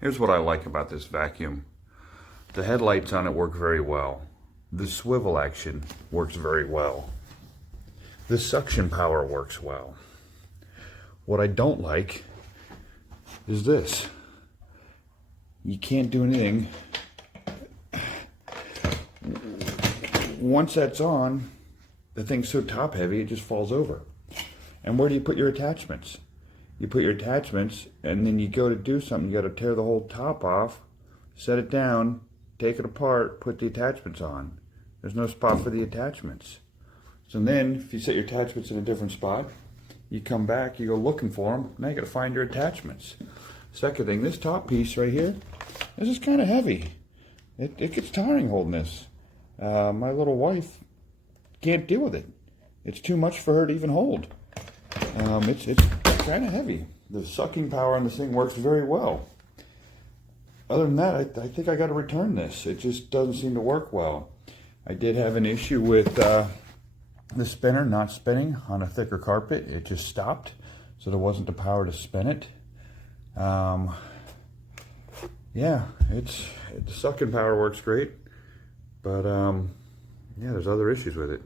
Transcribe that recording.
Here's what I like about this vacuum. The headlights on it work very well. The swivel action works very well. The suction power works well. What I don't like is this. You can't do anything. Once that's on, the thing's so top heavy, it just falls over. And where do you put your attachments? You put your attachments, and then you go to do something. You got to tear the whole top off, set it down, take it apart, put the attachments on. There's no spot for the attachments. So then, if you set your attachments in a different spot, you come back, you go looking for them, now you got to find your attachments. Second thing, this top piece right here, this is kind of heavy. It gets tiring holding this. My little wife can't deal with it. It's too much for her to even hold. It's kind of heavy. The sucking power on this thing works very well. Other than that, I think I got to return this. It just doesn't seem to work well. I did have an issue with the spinner not spinning on a thicker carpet. It just stopped, so there wasn't the power to spin it. Yeah, the sucking power works great, but yeah, there's other issues with it.